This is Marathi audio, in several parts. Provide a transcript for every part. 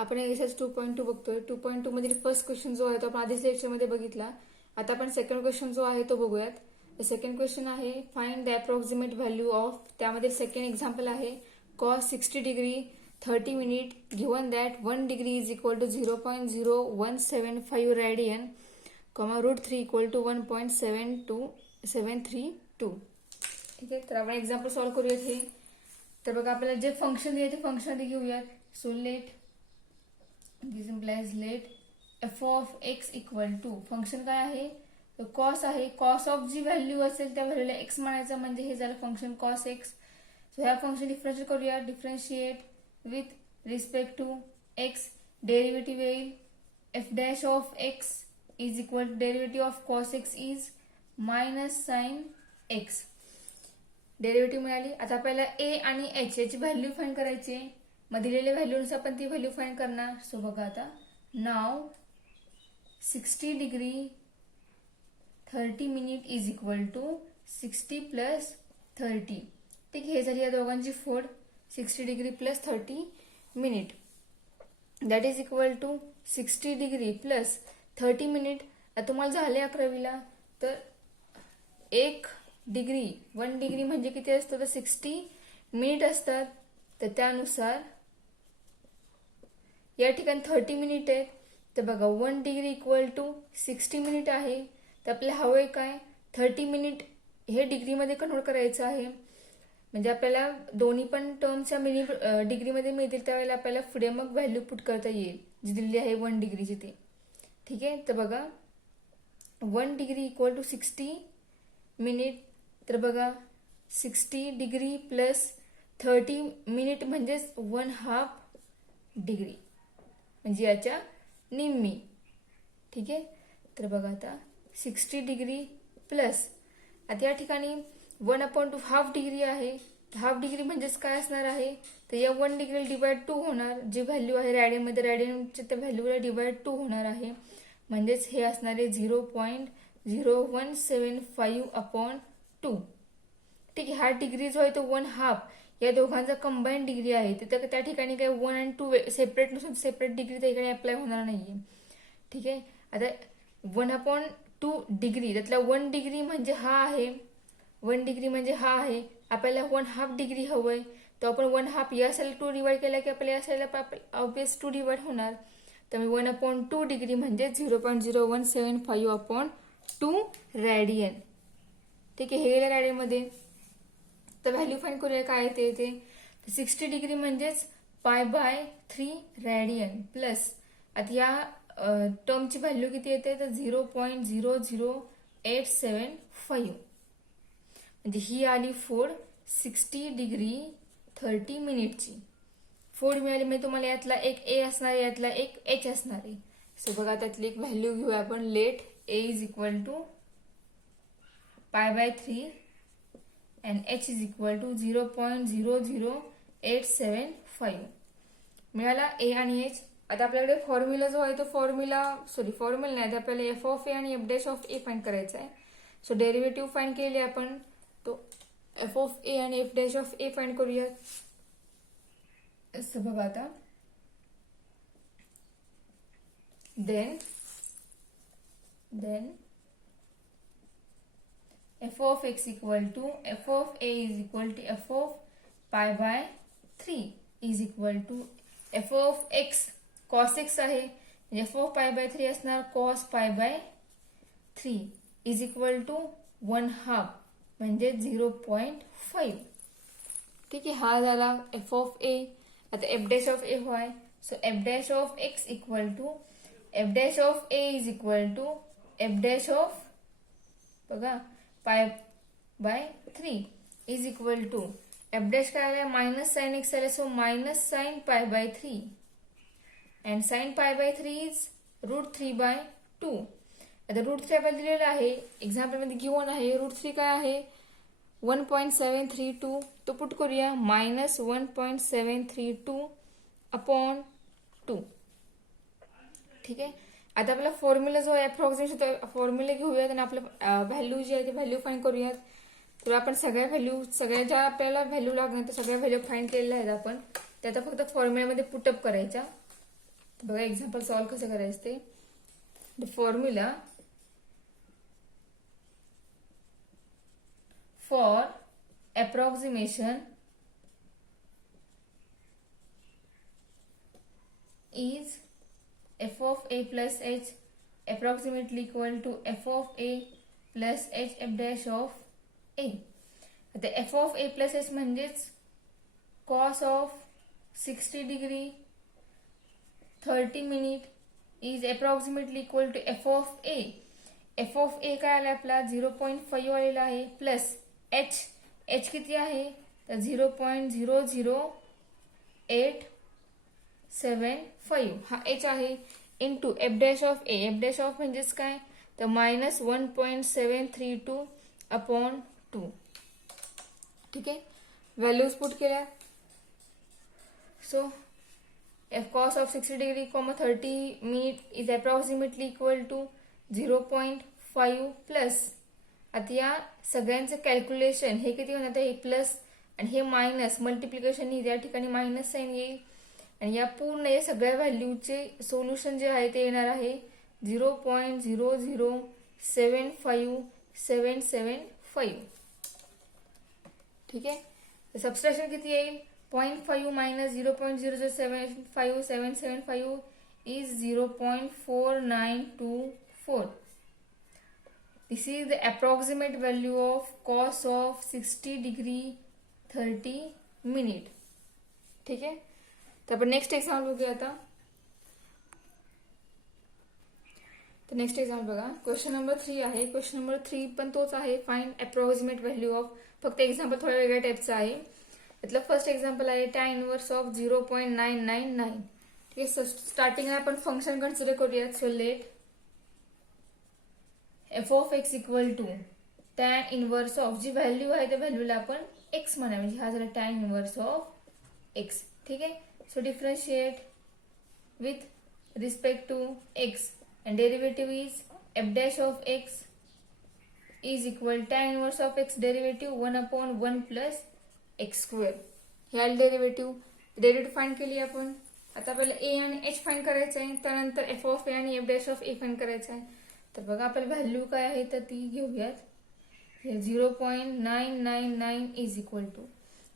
आपण एक्सरसाइज 2.2 बघतोय. 2.2 मधील फर्स्ट क्वेश्चन जो आहे तो आपण आधीच लेक्चरमध्ये बघितला. आता आपण सेकंड क्वेश्चन जो आहे तो बघूयात. सेकंड क्वेश्चन आहे find the approximate value of. त्यामध्ये सेकंड एक्झाम्पल आहे cos 60 degree 30 minute given that 1 degree is equal to 0.0175 radian √3 equal to 1.72732. ठीक आहे, तर आपण एक्झाम्पल सॉल्व्ह करूयात हे. तर बघा आपल्याला जे फंक्शन दिले ते फंक्शन आधी घेऊयात. So let this implies let f of x equal to function काय आहे कॉस आहे. कॉस ऑफ जी व्हॅल्यू असेल त्या व्हॅल्यूला एक्स म्हणायचं, म्हणजे हे झालं फंक्शन कॉस एक्स. सो ह्या फंक्शन डिफरन्शिएट करूया. Differentiate with respect to x. Derivative येईल f dash of x is equal to derivative of cos x is minus sine x. Derivative मिळाली. आता आपल्याला ए आणि एच याची व्हॅल्यू फाइंड करायची. मग दिलेल्या व्हॅल्यूनुसार आपण ती व्हॅल्यू फाइंड करणार. सो बघा आता now 60 degree 30 minute is equal to 60 plus 30. ठीक आहे, हे झाली या दोघांची फोड. 60 degree plus 30 minute that is equal to 60 degree plus 30 minute. तुम्हाला झाले 11वीला तर 1 डिग्री म्हणजे किती असतं तर 60 मिनिट असतात. तर त्यानुसार या ठिकाणी 30 मिनिट आहे. तर बघा 1 डिग्री इक्वल टू 60 मिनिट आहे. तर आपल्याला हवंय काय 30 मिनिट हे डिग्रीमध्ये कन्व्हर्ट करायचं आहे. म्हणजे आपल्याला दोन्ही पण टर्म्सच्या डिग्रीमध्ये मिळतील. त्यावेळेला आपल्याला पुढे मग व्हॅल्यू पुट करता येईल जी दिलेली आहे 1 डिग्रीची ते. ठीक आहे, तर बघा 1 डिग्री इक्वल टू 60 मिनिट. तर बघा 60 डिग्री प्लस 30 मिनिट म्हणजेच 1/2 डिग्री, म्हणजे याच्या निम्मी. ठीक आहे, तर बघा आता 60 डिग्री प्लस आता या ठिकाणी 1/2 हाफ डिग्री आहे. हाफ डिग्री म्हणजेच काय असणार आहे तर या 1 डिग्री डिवाइड 2 होणार. जी व्हॅल्यू आहे रॅडियनमध्ये रॅडियनच्या त्या व्हॅल्यूला डिवाइड 2 होणार आहे. म्हणजेच हे असणार आहे 0.0175/2. ठीक आहे, हा डिग्री जो आहे तो 1/2 या दोघांचा कंबाईंड डिग्री आहे. तिथं त्या ठिकाणी काही 1 आणि 2 सेपरेट नसून सेपरेट डिग्री त्या ठिकाणी अप्लाय होणार नाहीये. ठीक आहे, आता 1/2 डिग्री त्यातला 1 डिग्री म्हणजे हा आहे. 1 डिग्री म्हणजे हा आहे. आपल्याला 1/2 डिग्री हवंय. तर आपण 1/2 या साईडला 2 डिवाइड केला की आपल्याला या साईडला ऑब्वियस 2 डिवाइड होणार. तर 1/2 डिग्री म्हणजे 0.0175/2 रॅडियन. ठीक आहे, हे गेलं रॅडियनमध्ये. तर व्हॅल्यू फाइंड करूया काय ते 60 डिग्री म्हणजेच π/3 रॅडियन प्लस आता या टर्मची व्हॅल्यू किती येते तर 0.00875. म्हणजे ही आली फोड 60 डिग्री 30 मिनिटची फोड मिळाली. म्हणजे तुम्हाला यातला एक ए असणार आहे, यातला एक एच असणार आहे. सो बघा त्यातली एक व्हॅल्यू घेऊया आपण. Let a is equal to π/3 and h is equal to 0.00875 मिळाला ए आणि एच. आता आपल्याकडे फॉर्म्युला जो आहे तो फॉर्म्युला नाही, आपल्याला एफ ऑफ ए आणि f dash of a find करायचा आहे. सो डेरिव्हेटिव्ह फाइंड केले आपण. तो एफ ऑफ ए आणि f dash of a find करूयात. असं बघा आता then f of x equal to f of a is equal to f of π/3 is equal to f of x cos x आहे. f of π/3 असणार cos π/3 is equal to 1/2 म्हणजे 0.5. ठीक आहे, हा झाला f of a. आता f dash of a होय. So f dash of x equal to f dash of a is equal to f dash of बघा π/3 is equal to f dash काय आला मायनस साइन एक्स आला. So minus sine π/3 and sin π/3 is √3/2. आता √3 आपल्याला दिलेला आहे एक्झाम्पल मध्ये गिवन आहे. √3 काय आहे 1.732. तो पुट करूया -1.732/2. ठीक आहे, आता आपला फॉर्म्युला जो आहे अप्रॉक्सिमेशन फॉर्म्युला घेऊयात आणि आपलं व्हॅल्यू जी आहे ती व्हॅल्यू फाइंड करूयात. तर आपण सगळ्या ज्या आपल्याला व्हॅल्यू लागणार त्या सगळ्या व्हॅल्यू फाइंड केलेल्या आहेत आपण. त्या आता फक्त फॉर्म्युल्यामध्ये पुटअप करायच्या. तर बघा एक्झाम्पल सॉल्व कसं करायचं ते. The formula for approximation is f of a plus h approximately equal to f of a plus h f dash of a. आता f of a plus h म्हणजेच cos of 60 degree 30 minute is approximately equal to f of a. f of a काय आला आपला 0.5 आलेला आहे प्लस h किती आहे तर 0.00875 हा h आहे into f dash of a. f dash of म्हणजेच काय तर -1.732 अपॉन 2. ठीक आहे, व्हॅल्यूज पुट केल्या. So f cos of 60 degree, 30 minute is approximately equal to 0.5 plus. आता या सगळ्यांचं कॅल्क्युलेशन हे किती होणार हे प्लस आणि हे मायनस मल्टिप्लिकेशन या ठिकाणी मायनस साइन येईल आणि या पूर्ण या सगळ्या व्हॅल्यूचे सोल्युशन जे आहे ते येणार आहे 0.0075775. ठीक आहे, सबस्ट्रॅक्शन किती येईल 0.5 minus 0.0075775 is 0.4924. This is the approximate value of cos of 60 degree 30 minute. ठीक आहे, तर आपण नेक्स्ट एक्झाम्पल बघूया आता. तर नेक्स्ट एक्झाम्पल बघा, क्वेश्चन नंबर 3 आहे. क्वेश्चन नंबर 3 पण तोच आहे, फाइंड अप्रॉक्सिमेट व्हॅल्यू ऑफ. फक्त एक्झाम्पल थोड्या वेगळ्या टाईपचा आहे. यातलं फर्स्ट एक्झाम्पल आहे tan इनवर्स ऑफ 0.999. ठीक आहे, स्टार्टिंगला आपण फंक्शन कन्सिडर करूयात. So let f of x equal to tan inverse of, जी व्हॅल्यू आहे त्या व्हॅल्यूला आपण x म्हणा, म्हणजे हा झाला tan इनवर्स ऑफ x. ठीक आहे, so differentiate with respect to x and derivative is f dash of x is equal tan inverse of x derivative 1 upon 1 plus x square. ह्या डेरिव्हेटिव्ह फाइंड केली आपण. आता आपल्याला a आणि h फाइंड करायचं आहे, त्यानंतर f of a आणि f dash of a find करायचं आहे. तर बघा आपल्याला व्हॅल्यू काय आहे तर ती घेऊयात. 0.999 इज इक्वल टू,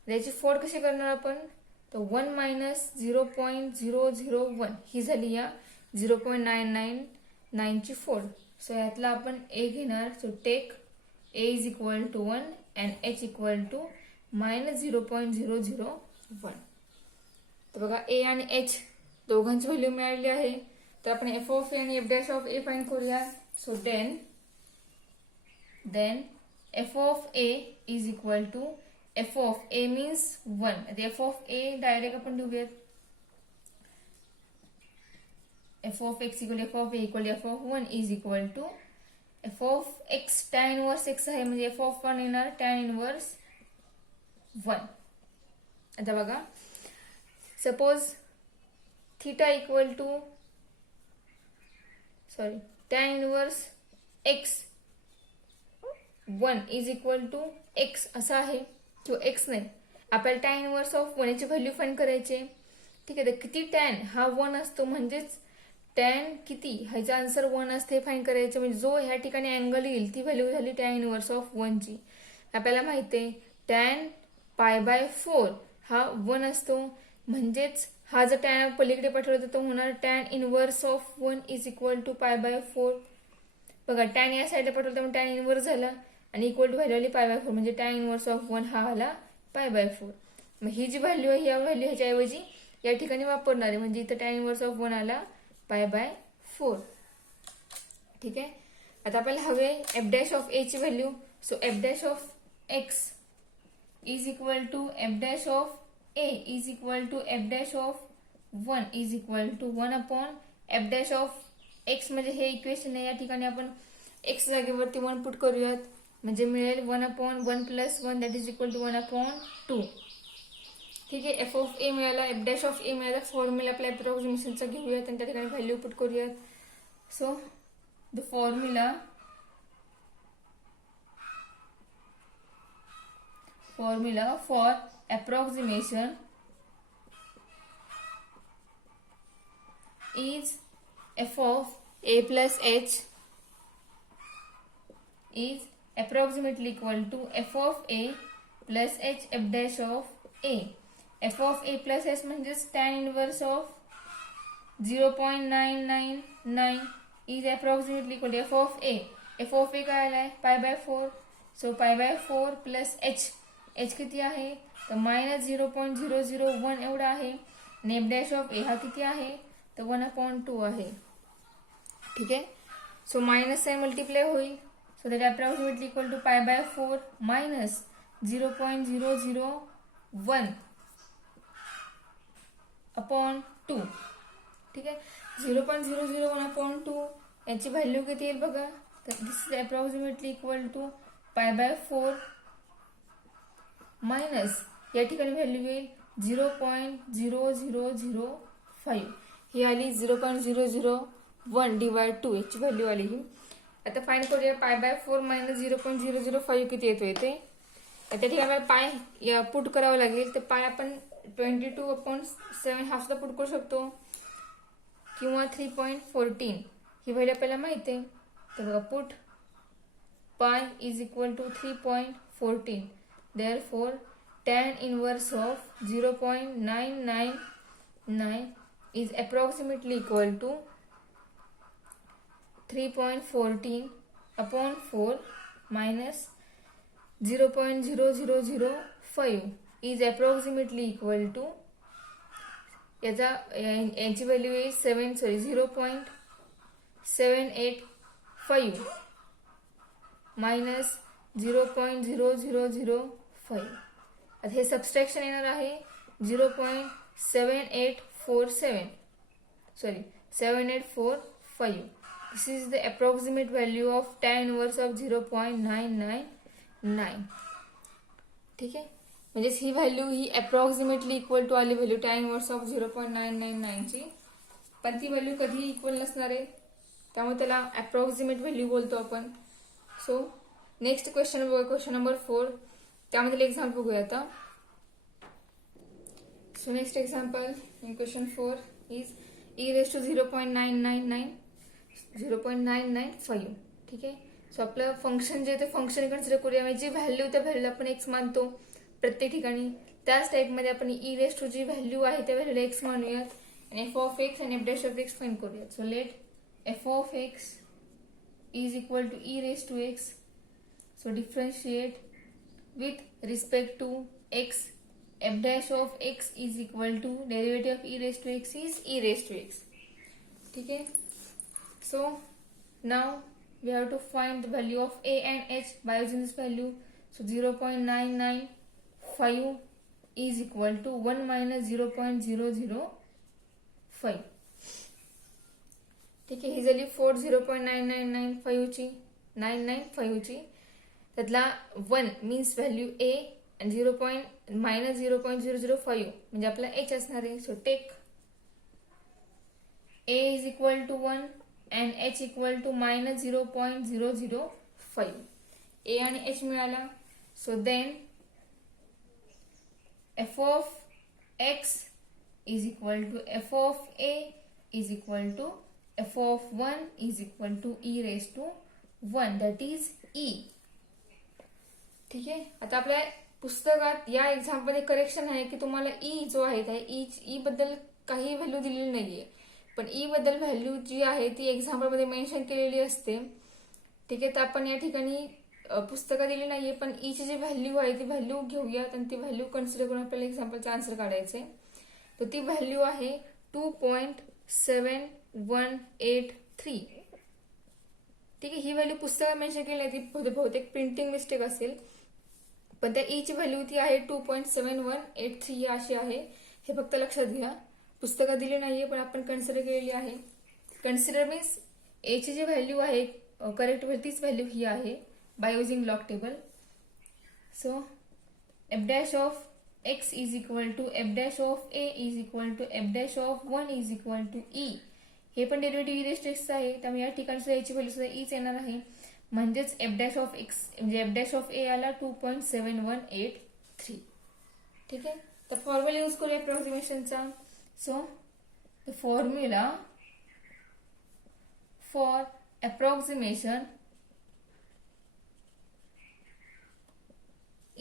याची फोड कशी करणार आपण तर 1 मायनस 0.001 ही झाली या 0.999 ची फोड. सो यातला आपण a घेणार. So take a is equal to 1 and h equal to minus 0.001. तर बघा a आणि h दोघांची व्हॅल्यू मिळाली आहे. तर आपण f ऑफ a आणि f dash of a find करूया. So then f of a is equal to f of a means 1. f of a direct आपण लिहूयात. f of x equal f of a equal f of 1 is equal to f of x tan inverse x आहे म्हणजे f of 1 येणार tan inverse 1. आता बघा suppose theta equal to tan inverse x 1 is equal to x असा आहे किंवा x नाही. आपल्याला tan inverse of 1 याची व्हॅल्यू फाइंड करायची. ठीक आहे, तर किती tan हा 1 असतो म्हणजेच tan किती ह्याचा आन्सर 1 असते फाइंड करायचं. म्हणजे जो ह्या ठिकाणी अँगल येईल ती व्हॅल्यू झाली tan इनवर्स ऑफ 1 ची. आपल्याला माहिती आहे tan π/4 हा 1 असतो म्हणजेच हा जर tan पलीकडे पाठवला तर तो होणार tan inverse of 1 is equal to π/4. बघा tan या साईडला पाठवलं तर tan इनवर्स झाला आणि इक्वल टू व्हॅल्यू आली π/4 म्हणजे tan इनवर्स ऑफ 1 हा आला π/4. मग ही जी व्हॅल्यू आहे या व्हॅल्यू ह्याच्याऐवजी या ठिकाणी वापरणार आहे म्हणजे इथं tan इनवर्स ऑफ 1 आला π/4. ठीक आहे, आता आपल्याला हवे f डॅश ऑफ a ची value. So f dash of x is equal to f dash of a is equal to f dash of 1 is equal to 1 upon f dash of x म्हणजे हे इक्वेशन आहे. या ठिकाणी आपण x जागेवरती 1 पुट करूयात म्हणजे मिळेल 1 upon 1 plus 1 that is equal to 1 upon 2. ठीक आहे, f ऑफ a मिळाला, f डॅश ऑफ a मिळाला. फॉर्म्युला आपल्या अप्रॉक्सिमेशनचा घेऊयात आणि त्या ठिकाणी व्हॅल्यू पुट करूयात. So the formula for approximation is f of a plus h is approximately equal to f of a plus h f dash of a. f of a plus h म्हणजेच tan inverse of 0.999 is approximately equal to f of a. f of a काय आलाय पाय बाय 4. सो पाय बाय 4 प्लस h किती आहे तर -0.001 एवढा आहे. आणि f डॅश ऑफ ए हा किती आहे तर 1/2 आहे. ठीक आहे. सो मायनस साइन मल्टिप्लाय होईल. So that approximately equal to pi by 4 minus 0.001 upon 2. ठीक आहे. 0.001/2 याची व्हॅल्यू किती येईल बघा तर this is approximately equal to pi by 4 मायनस या ठिकाणी व्हॅल्यू येईल 0.0005. ही आली 0.001 डिवाइड 2 याची व्हॅल्यू आली ही. आता फाइंड करूया पाय बाय 4 मायनस 0.005 किती येतो इथे. त्या ठिकाणी आपल्याला पाय पुट करावं लागेल. तर पाय आपण 22/7 हा सुद्धा पुट करू शकतो किंवा 3.14 ही व्हॅल्यू आपल्याला माहिती आहे. तर बघा put pi is equal to 3.14. Therefore, tan inverse of 0.999 is approximately equal to 3.14 upon 4 minus 0.0005 is approximately equal to यांची व्हॅल्यू आहे 0.785 मायनस 0.0005. आता हे सबस्ट्रॅक्शन येणार आहे 0.7845. This is the approximate value of tan inverse of 0.999. ठीक आहे. म्हणजे ही व्हॅल्यू ही अप्रॉक्सिमेटली इक्वल टू आली व्हॅल्यू tan इनवर्स ऑफ 0.999 ची. पण ती व्हॅल्यू कधीही इक्वल नसणार आहे त्यामुळे त्याला अप्रॉक्सिमेट व्हॅल्यू बोलतो आपण. सो नेक्स्ट क्वेश्चन बघा क्वेश्चन नंबर 4. त्यामध्ये एक्झाम्पल बघूया आता. So next example in question 4 is e raise to 0.995. ठीक आहे. सो आपलं फंक्शन जे ते फंक्शन कन्सिडर करूया. म्हणजे व्हॅल्यू त्या व्हॅल्यूला आपण एक्स मानतो प्रत्येक ठिकाणी. त्याच टाईपमध्ये आपण ई रेस टू जी व्हॅल्यू आहे त्या व्हॅल्यूला एक्स मानूयात आणि एफ ऑफ एक्स आणि f dash of x find करूयात. So let f of x is equal to e raise to x. So differentiate with respect to x, f dash of x is equal to derivative of e raised to x is e raised to x. ठीक है. So now we have to find the value of a and h by using this value. So 0.995 is equal to 1 minus 0.005. ठीक है. ही झाली 4 0.9995 ची 995 ची. त्यातला 1 मीन्स व्हॅल्यू a आणि मायनस 0.005 म्हणजे आपला h असणार आहे. So take a is equal to 1 and h equal to minus 0.005. a आणि h मिळाला. So then f of x is equal to f of a is equal to f of 1 is equal to e raise to 1 that is e. ठीक आहे. आता आपल्या पुस्तकात या एक्झाम्पल मध्ये करेक्शन आहे की तुम्हाला ई जो आहे त्या ई बद्दल काही व्हॅल्यू दिलेली नाहीये. पण ई बद्दल व्हॅल्यू जी आहे ती एक्झाम्पल मध्ये मेन्शन केलेली असते. ठीक आहे. तर आपण या ठिकाणी पुस्तकात दिली नाहीये पण ई ची जी व्हॅल्यू आहे ती व्हॅल्यू घेऊयात आणि ती व्हॅल्यू कन्सिडर करून आपल्याला एक्झाम्पलचा आन्सर काढायचे. तर ती व्हॅल्यू आहे 2.7183. ठीक आहे. ही व्हॅल्यू पुस्तकात मेन्शन केली नाही ती बहुतेक प्रिंटिंग मिस्टेक असेल. पण त्या ई ची व्हॅल्यू ती आहे 2.7183 अशी आहे. हे फक्त लक्षात घ्या. पुस्तकात दिली नाहीये पण आपण कन्सिडर केलेली आहे. कन्सिडर मीन्स ए ची जी व्हॅल्यू आहे करेक्ट तीच व्हॅल्यू ही आहे by using log table. So f dash of x is equal to f dash of a is equal to f dash of 1 is equal to e. हे पण derivative e raise to x आहे त्यामुळे या ठिकाणी सुद्धा याची व्हॅल्यू सुद्धा ईच येणार आहे. म्हणजेच एफ डॅश ऑफ एक्स म्हणजे एफ डॅश ऑफ ए आला 2.7183. ठीक आहे. तर फॉर्म्युला यूज करूया अप्रॉक्सिमेशनचा. So the formula for approximation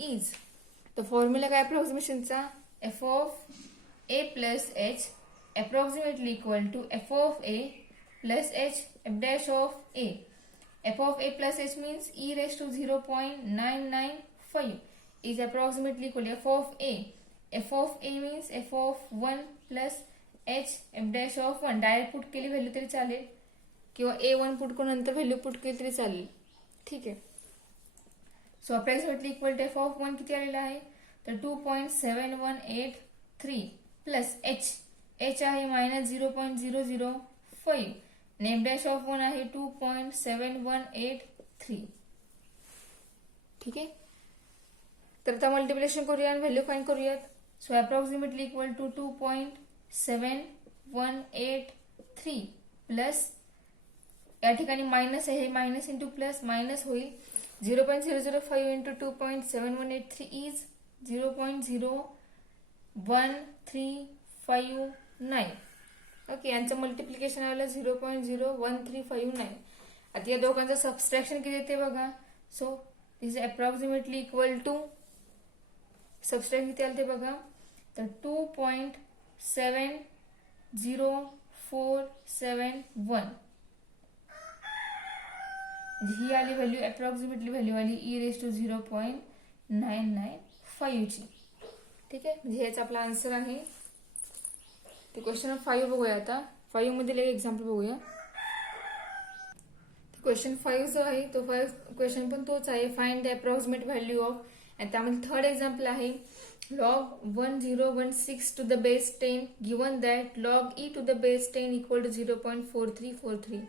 is, तो फॉर्म्युला काय अप्रॉक्सिमेशनचा, f of a plus h approximately equal to f of a plus h f dash of a. F of a plus h means e raised to 0.995 is approximately equal to f of a. f of a means f of 1 plus h f dash of 1. Direct put केली व्हॅल्यू तरी चालेल किंवा a1 पुट करून नंतर व्हॅल्यू पुट केली तरी चालेल. ठीक आहे. So approximately equal to f of 1 किती आलेला आहे, तर 2.7183 प्लस एच आहे -0.005 आणि एफ डॅश ऑफ 1 आहे 2.7183. ठीक आहे. तर आता मल्टिप्लिकेशन करूया आणि व्हॅल्यू फाइंड करूयात. So approximately equal to 2.7183 plus या ठिकाणी मायनस आहे, मायनस इंटू प्लस मायनस होईल. 0.005 इंटू 2.7183 इज 0.01359. ओके, यांचं मल्टिप्लिकेशन आलं 0.01359. आता या दोघांचं सबस्ट्रॅक्शन किती येते बघा. So this is approximately equal to, subtraction किती आलं ते बघा, तर 2.70471. ही आली व्हॅल्यू, अप्रॉक्सिमेटली व्हॅल्यू आली e raised to 0.995 ची. ठीक आहे, म्हणजे हेच आपला आन्सर आहे. ते क्वेश्चन 5 बघूया. आता 5 मधील एक एक्झाम्पल बघूया. क्वेश्चन 5 जो आहे तो क्वेश्चन पण तोच आहे, find the approximate value of. आणि त्यामध्ये थर्ड एक्झाम्पल आहे log 1016 to the base 10 given that log e to the base 10 equal to 0.4343.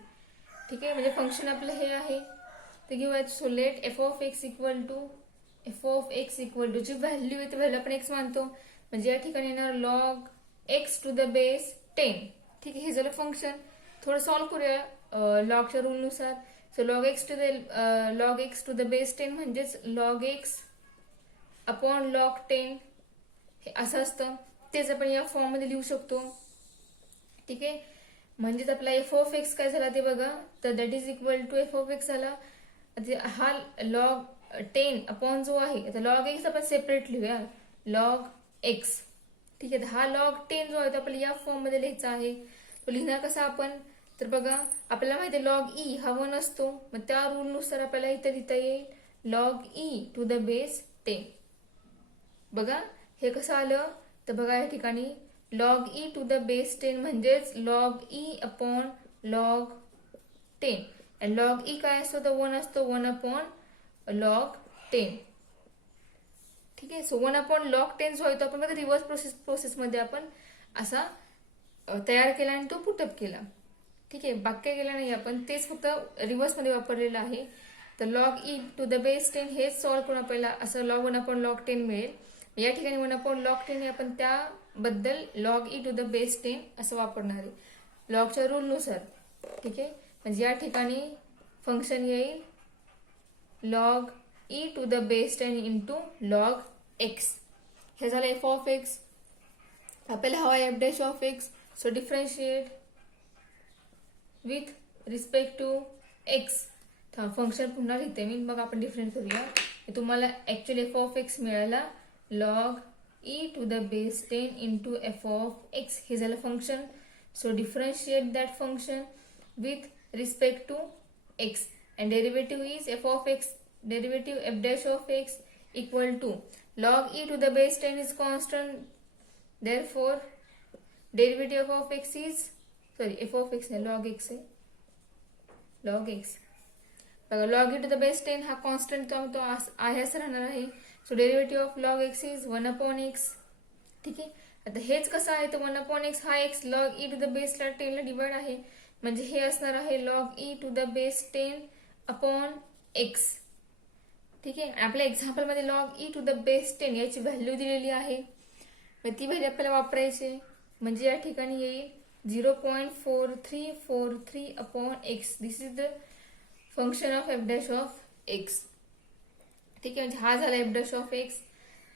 ठीक आहे, म्हणजे फंक्शन आपलं हे आहे ते घेऊयात. So let f of x equal to जी व्हॅल्यू आहे ती व्हॅल्यू आपण एक्स मानतो, म्हणजे या ठिकाणी येणार log x to the base 10. ठीक आहे, हे झालं फंक्शन. थोडं सॉल्व्ह करूया लॉगच्या रूलनुसार. So log x to the base 10 म्हणजेच लॉग एक्स अपॉन लॉग 10 हे असं असतं. तेच आपण या फॉर्म मध्ये लिहू शकतो. ठीक आहे, म्हणजेच आपला एफ ऑफ एक्स काय झाला ते बघा, तर that is equal to f of x झाला. हा लॉग 10 अपॉन जो आहे, आता लॉग एक्स आपण सेपरेट लिहूया, लॉग एक्स. ठीक आहे, हा लॉग 10 जो आहे तो आपल्याला या फॉर्म मध्ये लिहायचा आहे. तो लिहिणार कसा आपण, तर बघा आपल्याला माहिती आहे लॉग ई हा 1 असतो, मग त्या रूलनुसार आपल्याला इथे लिहिता येईल log e to the base 10. बघा हे कसं आलं, तर बघा या ठिकाणी log e to the base 10 म्हणजेच लॉग ई अपॉन लॉग 10. आणि लॉग ई काय असतो, तर 1 असतो, 1 अपॉन लॉग 10. ठीक आहे, सो 1 अपॉन लॉग 10 जो आहे तो आपण बघा रिव्हर्स प्रोसेसमध्ये आपण असा तयार केला आणि तो पुटअप केला. ठीक आहे, बाकी केला नाही आपण, तेच फक्त रिव्हर्स मध्ये वापरलेलं आहे. तर log e to the base 10 हेच सॉल्व्ह करून आपल्याला असं लॉग 1 अपॉन लॉग 10 मिळेल. या ठिकाणी 1 अपॉन लॉग 10 हे आपण त्याबद्दल log e to the base 10 असं वापरणार आहे लॉगच्या रूलनुसार. ठीक आहे, म्हणजे या ठिकाणी फंक्शन येईल log e to the base 10 into log x. हे झालं एफ ऑफ एक्स. आपल्याला हवा f dash of x. So differentiate with respect to x. Function पुन्हा लिहिते मी, मग आपण डिफरंट करूया. तुम्हाला ऍक्च्युअली एफ ऑफ एक्स मिळाला log e to the base 10 into f of x. हे झालं function. So differentiate that function with respect to x and derivative is f of x, derivative f dash of x equal to log e to the base 10 is constant, therefore derivative of x is, sorry f of x नाही log x आहे, log x. बघा log e to the base 10 हा कॉन्स्टंट तो आहे असं राहणार आहे. So derivative of log x is 1 upon x. ठीक आहे, आता हेच कसं आहे, तर 1 अपॉन एक्स हा x log e to the base 10 ला डिवाइड आहे, म्हणजे हे असणार आहे log e to the base 10 upon x. ठीक आहे, आपल्या एक्झाम्पल मध्ये log e to the base 10 याची व्हॅल्यू दिलेली आहे, मग ती व्हॅल्यू आपल्याला वापरायची. म्हणजे या ठिकाणी येईल 0.4343 upon x. This is the function of f dash of x. ठीक आहे, म्हणजे हा झाला एफ डॅश ऑफ एक्स.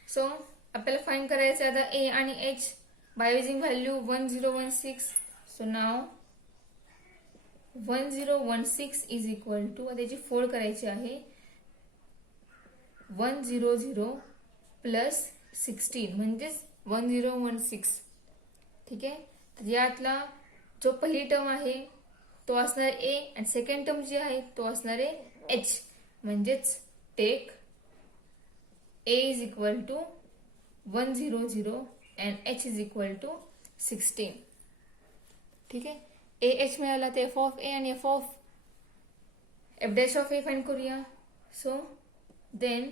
सो आपल्याला फाइंड करायचं आता ए आणि h by using value 1016. So now 1016 is equal to, त्याची फोड करायची आहे 100 प्लस 16 म्हणजेच 1016. ठीक आहे. तर यातला जो पहिली टर्म आहे तो असणार ए आणि सेकंड टर्म जी आहे तो असणार आहे एच. म्हणजेच take a is equal to 100 and h is equal to 16. ठीक आहे. ए एच मिळाला तर एफ ऑफ ए आणि f dash of a find करूया. So then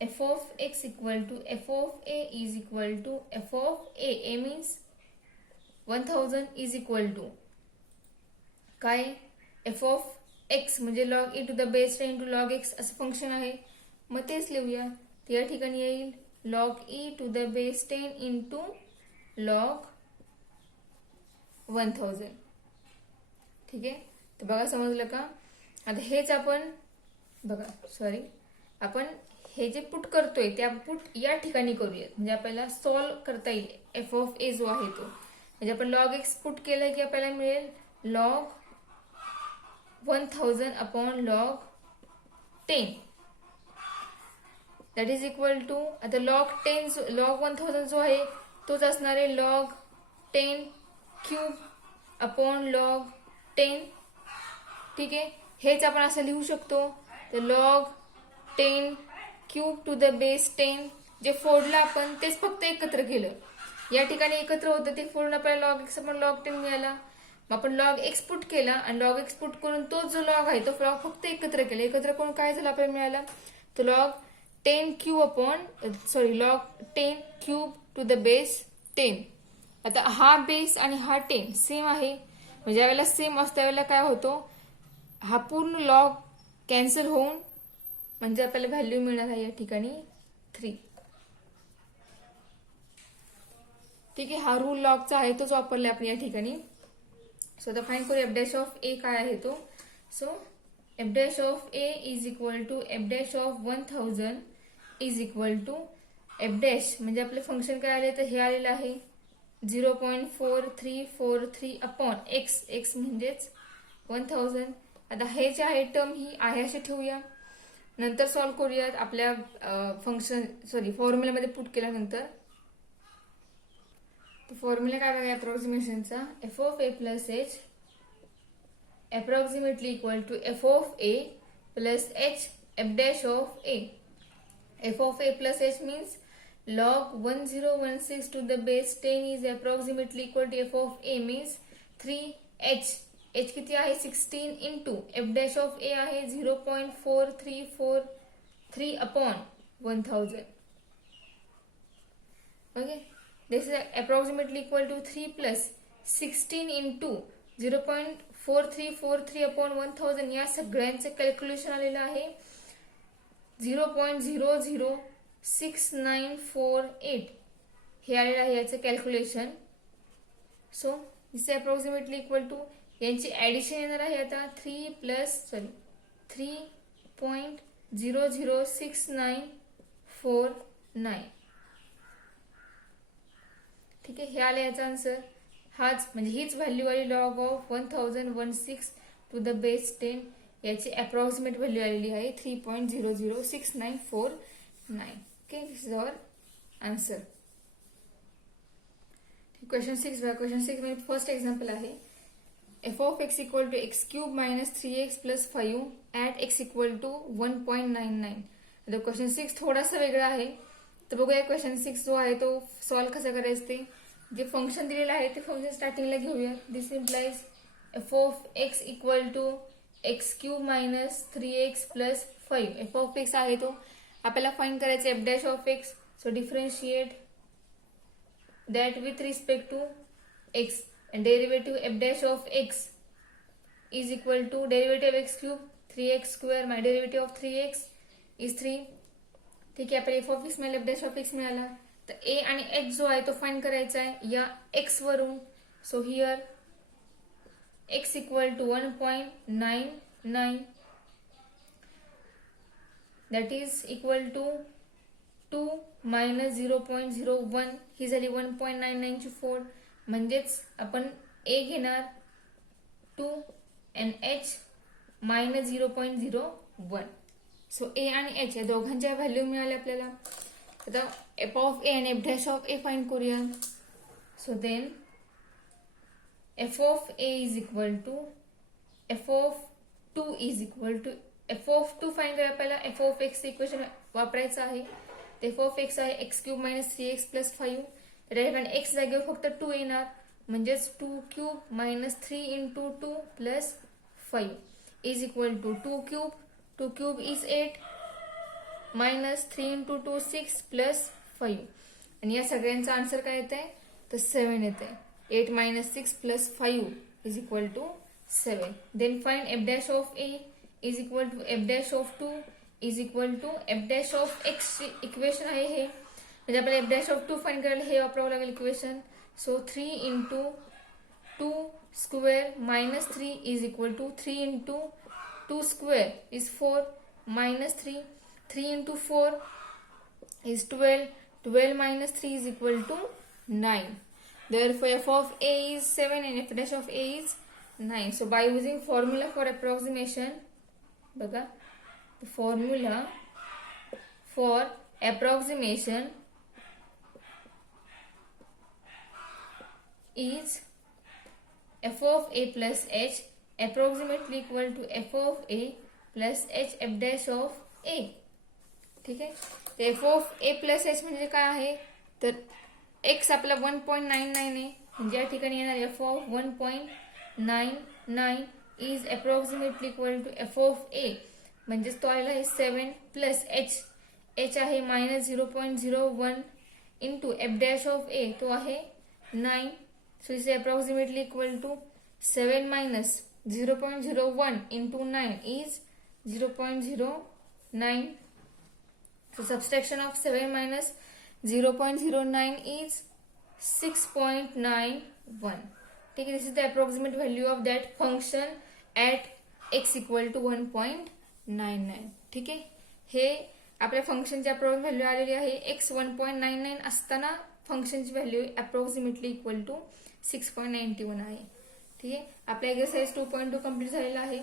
f of x equal to f of a is equal to f of a means 1000 is equal to काय, f of x म्हणजे log e to the base 10 into log x असं फंक्शन आहे. मग तेच लिहूया. तर या ठिकाणी येईल log e to the base 10 into log 1000. ठीक आहे. तर बघा समजलं का. आता हेच आपण आपण हे जे पुट करतोय त्या पुट या ठिकाणी करूयात. म्हणजे आपल्याला सॉल्व करता येईल एफ ऑफ ए जो आहे तो. म्हणजे आपण लॉग एक्स पुट केलं की आपल्याला मिळेल log 1000 upon log 10 that is equal to, आता लॉग 1000 जो आहे तोच असणार आहे लॉग 10 क्यूब अपॉन लॉग 10. ठीक आहे. हेच आपण असं लिहू शकतो. तर log 10 cube two the base 10 जे फोडलं आपण तेच फक्त एकत्र केलं. या ठिकाणी एकत्र होतं ते फोडून आपल्याला लॉग एक्स आपण लॉग 10 मिळाला. मग आपण लॉग एक्स पुट केला आणि लॉग एक्स पुट करून तो जो लॉग आहे तो लॉग फक्त एकत्र केला. एकत्र करून काय झालं आपल्याला मिळाला तो log 10 cube log 10 cube two the base 10. आता हा बेस आणि हा 10 सेम आहे. म्हणजे ज्यावेळेला सेम असतं त्यावेळेला काय होतो, हा पूर्ण लॉग कॅन्सल होऊन म्हणजे आपल्याला व्हॅल्यू मिळणार आहे या ठिकाणी 3. ठीक आहे. हा रूल लॉगचा आहे तोच वापरला आपण या ठिकाणी. सो आता फाइंड करू एफ डॅश ऑफ ए काय आहे तो. So f dash of a is equal to f dash of 1000 is equal to f dash म्हणजे आपले फंक्शन काय आले तर हे आलेलं आहे 0.4343 अपॉन एक्स. एक्स म्हणजेच 1000. आता हे जे आहे टर्म ही आहे अशी ठेवूया. नंतर सॉल्व करूयात आपल्या फॉर्म्युल्यामध्ये पुट केल्यानंतर. फॉर्म्युला काय बघा अप्रॉक्सिमेशनचा, f of a plus h approximately equal to f of a plus h f dash of a. F of a plus h means log 1016 to the base 10 is approximately equal to f of a means 3h. h किती आहे 16 into f dash of a आहे 0.4343 upon 1000. Okay, this is approximately equal to 3 plus 16 into 0.4343 upon 1000. या सगळ्यांचे कॅल्क्युलेशन आलेलं आहे 0.006948 हे आलेलं आहे याचं calculation. So this approximately equal to यांची ऍडिशन येणार आहे आता 3.00694. ठीक आहे. हे आले याचा आन्सर. हाच म्हणजे हीच व्हॅल्यू आली log of 1016 to the base 10 याची अप्रॉक्सिमेट व्हॅल्यू आलेली आहे 3.00694. Okay, this is our answer. Question 6 बघा. Question 6 मध्ये फर्स्ट एक्झाम्पल आहे f of x equal to x cube minus 3x plus 5 at x equal to 1.99. आता क्वेश्चन 6 थोडासा वेगळा आहे. तर बघूया क्वेश्चन 6 जो आहे तो सॉल्व कसा करायचं ते. जे फंक्शन दिलेलं आहे ते फंक्शन स्टार्टिंगला घेऊया. दिस implies f of x equal to x cube minus 3x plus 5. f of x आहे तो आपल्याला फाइंड करायचं f dash of x. So differentiate that with respect to x and derivative f dash of x is equal to derivative x cube 3x square my derivative of 3x is 3. ठीक आहे. आपल्याला f of x मिळाला f dash of x मिळाला. तर a आणि h जो आहे तो फाइंड करायचा आहे या x वरून. So here x equal to 1.99 that is equal to 2 minus 0.01 ही झाली 1.99 ची 4. म्हणजेच आपण a घेणार 2 and h minus 0.01. सो ए आणि एच या दोघांच्या व्हॅल्यू मिळाल्या आपल्याला. आता एफ ऑफ ए आणि f dash of a find करूया. So then f of a is equal to f of 2 is equal to f of 2 find करायला आपल्याला एफ ऑफ एक्स इक्वेशन वापरायचं आहे. एफ ऑफ एक्स आहे x cube minus 3x plus 5. त्या ठिकाणी एक्स जागेवर फक्त 2 येणार, म्हणजेच 2 cube minus 3 into 2 plus 5 is equal to 2 cube. 2 cube is 8 minus 3 into 2 6 plus 5. आणि या सगळ्यांचा आन्सर काय येत आहे तर 7 येत आहे. 8 minus 6 plus 5 is equal to 7. Then find f dash of a is equal to f dash of 2 is equal to f dash of x equation आहे हे. म्हणजे आपल्याला f dash of 2 फाइंड करायला हे वापरावं लागेल equation. So 3 into 2 square minus 3 is equal to 3 into 2 square is 4 minus 3. 3 into 4 is 12. 12 minus 3 is equal to 9. Therefore, f of a is 7 and f dash of a is 9. So, by using formula for approximation, the formula for approximation is f of a plus h approximately equal to f of a plus h f dash of a. ठीक आहे. f of a plus h म्हणजे काय आहे तर x आपला 1.99 आहे, म्हणजे या ठिकाणी येणार f of 1.99 is approximately equal to f of a, म्हणजेच तो आलेला आहे 7 प्लस h आहे minus 0.01 into f dash of a तो आहे 9. So is approximately equal to 7 minus 0.01 into 9 is 0.09. So subtraction of 7 minus 0.09 is 6.91. ठीक है, this is the approximate value of that function at x equal to 1.99. ठीक आहे, हे आपल्या फंक्शनची अप्रॉक्सिमेट व्हॅल्यू आलेली आहे. x 1.99 असताना फंक्शनची व्हॅल्यू अप्रॉक्सिमेटली इक्वल टू 6.91 आहे. ठीक आहे, आपला एक्सरसाइज 2.2 कम्प्लीट झालेला आहे.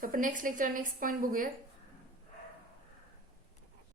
सो आपण नेक्स्ट लेक्चर नेक्स्ट पॉईंट बघूयात.